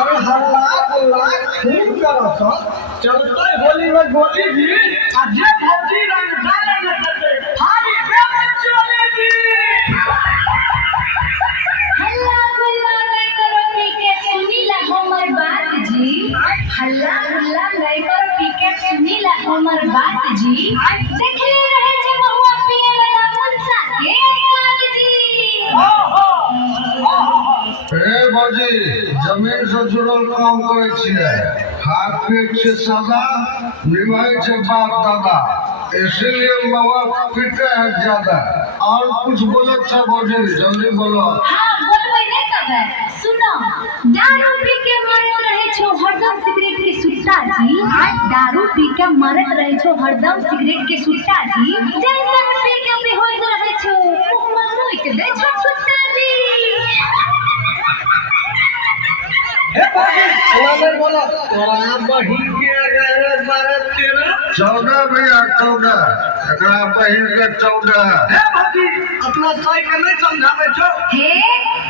अरे हल्ला गुल्ला खूब करो सब चलते होली में गोली जी अजय भौजी रंग डाले न करते हारी पे चले जी हल्ला गुल्ला नहीं करो पी के सुनीला हमर बात जी। हल्ला गुल्ला नहीं करो पी के सुनीला हमर बात जी। देखले रहे छे महुआ पिए वाला मुंसा के काग जी। हे बाजी जमीन से जुड़ल काम करे छियै खाद पीट से सदा निभाए छे बाप दादा इसीलिए मवा पीटे है ज्यादा और कुछ बोलो था बाजी जल्दी बोलो। हाँ बोलबे नहीं तबे सुनो दारू पी के मरत रहे छो हरदम सिगरेट के सुट्टा जी। दारू पी के मरत रहे छो हरदम सिगरेट के सुट्टा जी। जैसे पी के बेहोश रहे छो मुंह में के दे छो सुट्टा जी। हे भाई बोला बोला तोरा बहिन के रहे 12 13 14 भैया 14 एकरा बहिन के 14। हे भाई अपना सही के नहीं समझावे छो हे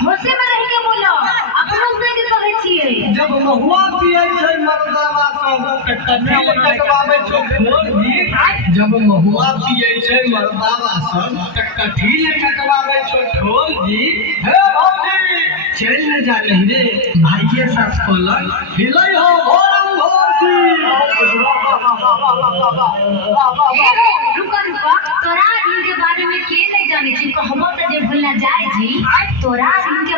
होशे में रह के बोलो अपनो से के कहे छिए। जब महुआ पिए छै मर्दावा सब कट्टी कटवावे छो खोल जी जब महुआ पिए छै मर्दावा सब कट्टी कटवावे छो खोल जी। हे भौजी चल न जा नहीं रे भाई के साथ पलक हिलै हो भोरम भौजी। ए रुका रुका तोरा इनके बारे में के नहीं जाने छी कहबो त जे भूलना जाए जी। तोरा इनके